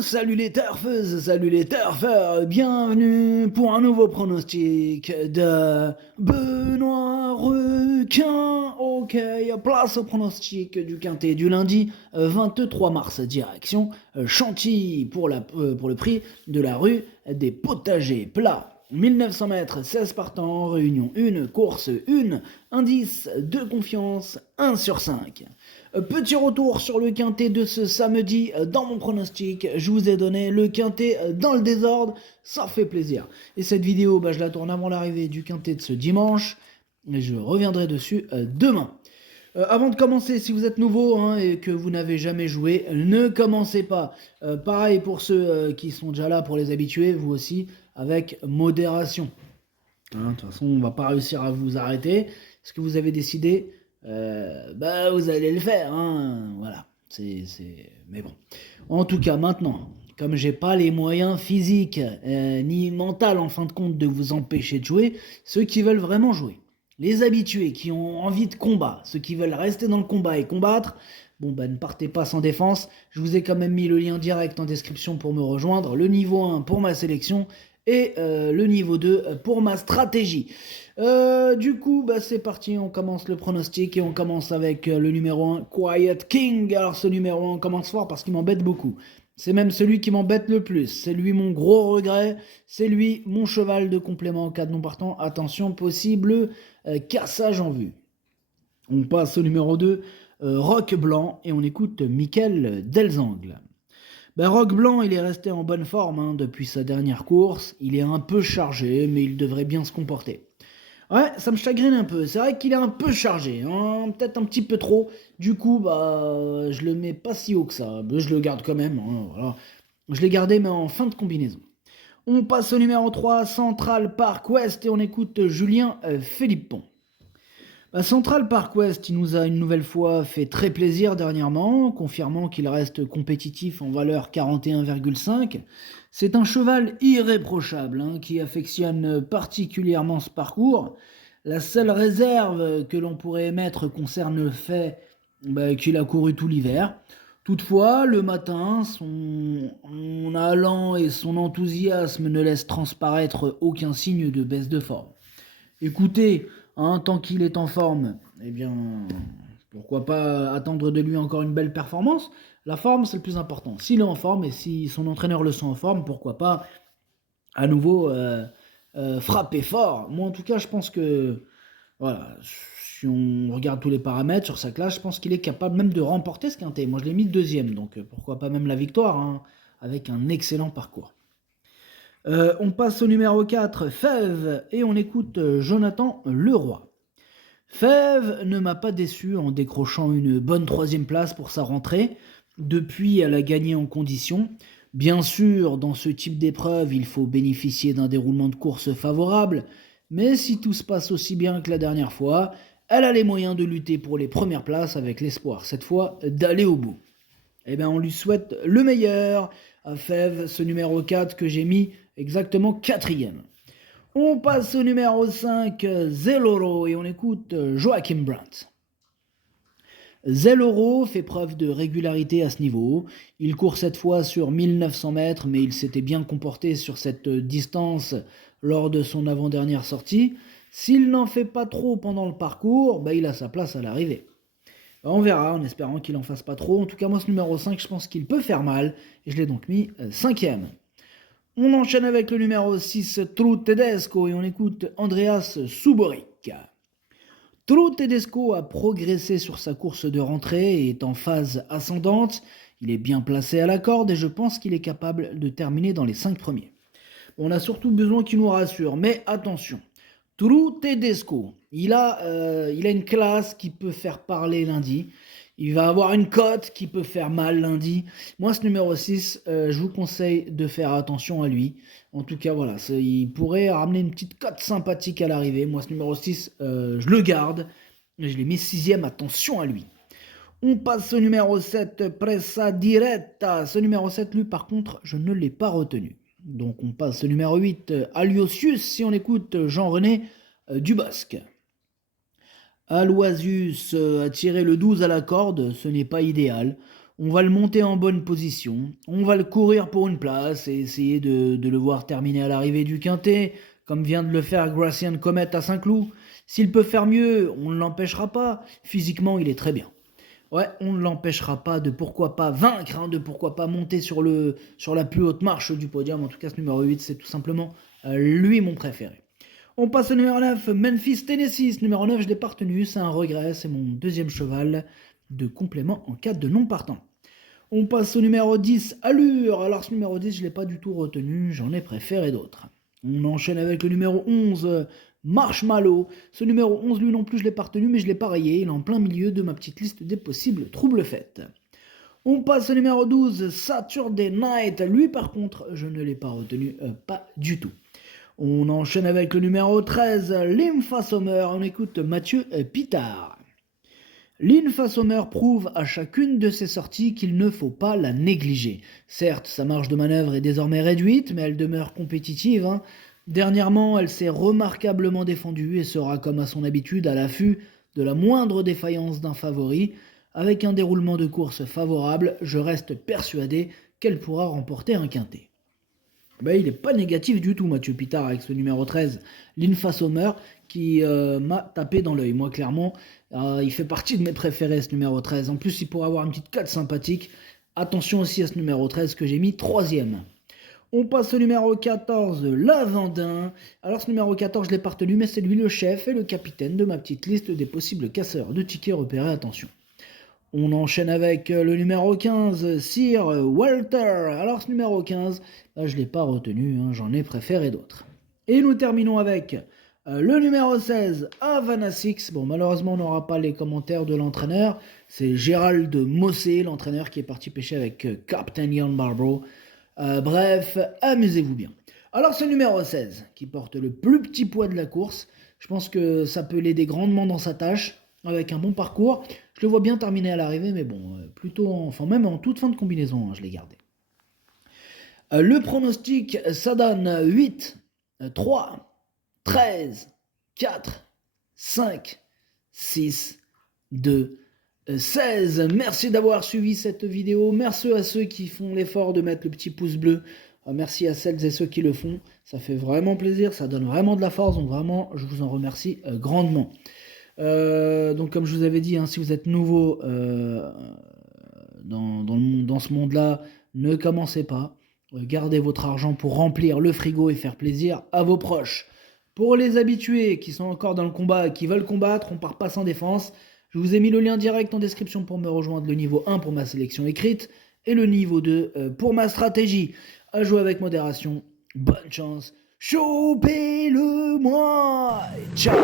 Salut les turfeuses, salut les turfeurs, bienvenue pour un nouveau pronostic de Benoît Requin. Ok, place au pronostic du quintet du lundi 23 mars, direction Chantilly pour le prix de la rue des potagers plats. 1900 mètres, 16 partants, réunion 1, course 1, indice de confiance 1 sur 5. Petit retour sur le quintet de ce samedi dans mon pronostic. Je vous ai donné le quintet dans le désordre, ça fait plaisir. Et cette vidéo, je la tourne avant l'arrivée du quintet de ce dimanche. Et je reviendrai dessus demain. Avant de commencer, si vous êtes nouveau et que vous n'avez jamais joué, ne commencez pas. Pareil pour ceux qui sont déjà là, pour les habitués, vous aussi, avec modération. De toute façon, on ne va pas réussir à vous arrêter. Ce que vous avez décidé, vous allez le faire. Voilà. Mais bon. En tout cas, maintenant, comme j'ai pas les moyens physiques ni mentaux, en fin de compte, de vous empêcher de jouer, ceux qui veulent vraiment jouer, les habitués qui ont envie de combat, ceux qui veulent rester dans le combat et combattre, ne partez pas sans défense. Je vous ai quand même mis le lien direct en description pour me rejoindre. Le niveau 1 pour ma sélection et le niveau 2 pour ma stratégie. Du coup, c'est parti, on commence le pronostic et on commence avec le numéro 1, Quiet King. Alors ce numéro 1, on commence fort parce qu'il m'embête beaucoup. C'est même celui qui m'embête le plus. C'est lui mon gros regret. C'est lui mon cheval de complément en cas de non partant. Attention, possible cassage en vue. On passe au numéro 2, Roc Blanc, et on écoute Mickaël Delzangle. Roc Blanc, il est resté en bonne forme depuis sa dernière course. Il est un peu chargé, mais il devrait bien se comporter. Ouais, ça me chagrine un peu. C'est vrai qu'il est un peu chargé, peut-être un petit peu trop. Du coup, je le mets pas si haut que ça. Je le garde quand même. Voilà. Je l'ai gardé, mais en fin de combinaison. On passe au numéro 3, Central Park West, et on écoute Julien Philippon. Central Park West, il nous a une nouvelle fois fait très plaisir dernièrement, confirmant qu'il reste compétitif en valeur 41,5. C'est un cheval irréprochable qui affectionne particulièrement ce parcours. La seule réserve que l'on pourrait émettre concerne le fait qu'il a couru tout l'hiver. Toutefois, le matin, son allant et son enthousiasme ne laissent transparaître aucun signe de baisse de forme. Écoutez, tant qu'il est en forme, pourquoi pas attendre de lui encore une belle performance. La forme, c'est le plus important. S'il est en forme et si son entraîneur le sent en forme, pourquoi pas à nouveau frapper fort. Moi, en tout cas, je pense que, voilà, si on regarde tous les paramètres sur sa classe, je pense qu'il est capable même de remporter ce quintet. Moi, je l'ai mis deuxième, donc pourquoi pas même la victoire, avec un excellent parcours. On passe au numéro 4, Fève, et on écoute Jonathan Leroy. Fève ne m'a pas déçu en décrochant une bonne 3e place pour sa rentrée. Depuis, elle a gagné en condition. Bien sûr, dans ce type d'épreuve, il faut bénéficier d'un déroulement de course favorable, mais si tout se passe aussi bien que la dernière fois, elle a les moyens de lutter pour les premières places avec l'espoir, cette fois, d'aller au bout. On lui souhaite le meilleur à Fève, ce numéro 4 que j'ai mis exactement 4e. On passe au numéro 5, Zeloro, et on écoute Joachim Brandt. Zeloro fait preuve de régularité à ce niveau. Il court cette fois sur 1900 mètres, mais il s'était bien comporté sur cette distance lors de son avant-dernière sortie. S'il n'en fait pas trop pendant le parcours, il a sa place à l'arrivée. On verra, en espérant qu'il n'en fasse pas trop. En tout cas, moi, ce numéro 5, je pense qu'il peut faire mal. Et je l'ai donc mis 5e. On enchaîne avec le numéro 6, True Tedesco, et on écoute Andreas Suboric. True Tedesco a progressé sur sa course de rentrée et est en phase ascendante. Il est bien placé à la corde et je pense qu'il est capable de terminer dans les 5 premiers. On a surtout besoin qu'il nous rassure, mais attention. True Tedesco, il a une classe qui peut faire parler lundi. Il va avoir une cote qui peut faire mal lundi. Moi, ce numéro 6, je vous conseille de faire attention à lui. En tout cas, voilà, il pourrait ramener une petite cote sympathique à l'arrivée. Moi, ce numéro 6, je le garde. Je l'ai mis 6e, attention à lui. On passe au numéro 7, Pressa Diretta. Ce numéro 7, lui, par contre, je ne l'ai pas retenu. Donc, on passe au numéro 8, Aloysius, si on écoute Jean-René Dubosc. Aloysius a tiré le 12 à la corde, ce n'est pas idéal. On va le monter en bonne position, on va le courir pour une place et essayer de le voir terminer à l'arrivée du quintet, comme vient de le faire Gracian Comet à Saint-Cloud. S'il peut faire mieux, on ne l'empêchera pas. Physiquement, il est très bien. Ouais, on ne l'empêchera pas de pourquoi pas vaincre, hein, de pourquoi pas monter sur la plus haute marche du podium. En tout cas, ce numéro 8, c'est tout simplement lui mon préféré. On passe au numéro 9, Memphis, Tennessee. Ce numéro 9, je l'ai pas retenu, c'est un regret, c'est mon deuxième cheval de complément en cas de non partant. On passe au numéro 10, Allure. Alors ce numéro 10, je ne l'ai pas du tout retenu, j'en ai préféré d'autres. On enchaîne avec le numéro 11, Marshmallow. Ce numéro 11, lui non plus, je ne l'ai pas retenu, mais je l'ai pas rayé. Il est en plein milieu de ma petite liste des possibles troubles faites. On passe au numéro 12, Saturday Night. Lui, par contre, je ne l'ai pas retenu, pas du tout. On enchaîne avec le numéro 13, Lympha Summer. On écoute Mathieu Pitard. Lympha Summer prouve à chacune de ses sorties qu'il ne faut pas la négliger. Certes, sa marge de manœuvre est désormais réduite, mais elle demeure compétitive. Dernièrement, elle s'est remarquablement défendue et sera, comme à son habitude, à l'affût de la moindre défaillance d'un favori. Avec un déroulement de course favorable, je reste persuadé qu'elle pourra remporter un quintet. Il n'est pas négatif du tout, Mathieu Pitard, avec ce numéro 13, Lympha Summer, qui m'a tapé dans l'œil. Moi, clairement, il fait partie de mes préférés, ce numéro 13. En plus, il pourrait avoir une petite cote sympathique. Attention aussi à ce numéro 13 que j'ai mis 3e. On passe au numéro 14, Lavandin. Alors, ce numéro 14, je l'ai pas retenu, mais c'est lui le chef et le capitaine de ma petite liste des possibles casseurs de tickets repérés. Attention. On enchaîne avec le numéro 15, Sir Walter. Alors ce numéro 15, je ne l'ai pas retenu, j'en ai préféré d'autres. Et nous terminons avec le numéro 16, Havana Six. Bon, malheureusement, on n'aura pas les commentaires de l'entraîneur. C'est Gérald Mossé, l'entraîneur qui est parti pêcher avec Captain Ian Barbro. Bref, amusez-vous bien. Alors ce numéro 16, qui porte le plus petit poids de la course, je pense que ça peut l'aider grandement dans sa tâche. Avec un bon parcours, je le vois bien terminer à l'arrivée, mais bon, même en toute fin de combinaison, je l'ai gardé. Le pronostic, ça donne 8, 3, 13, 4, 5, 6, 2, 16. Merci d'avoir suivi cette vidéo. Merci à ceux qui font l'effort de mettre le petit pouce bleu. Merci à celles et ceux qui le font. Ça fait vraiment plaisir, ça donne vraiment de la force. Donc vraiment, je vous en remercie grandement. Donc comme je vous avais dit, si vous êtes nouveau dans ce monde-là, ne commencez pas. Gardez votre argent pour remplir le frigo et faire plaisir à vos proches. Pour les habitués qui sont encore dans le combat et qui veulent combattre, on part pas sans défense. Je vous ai mis le lien direct en description pour me rejoindre, le niveau 1 pour ma sélection écrite et le niveau 2 pour ma stratégie. À jouer avec modération. Bonne chance. Chopez-le-moi. Ciao.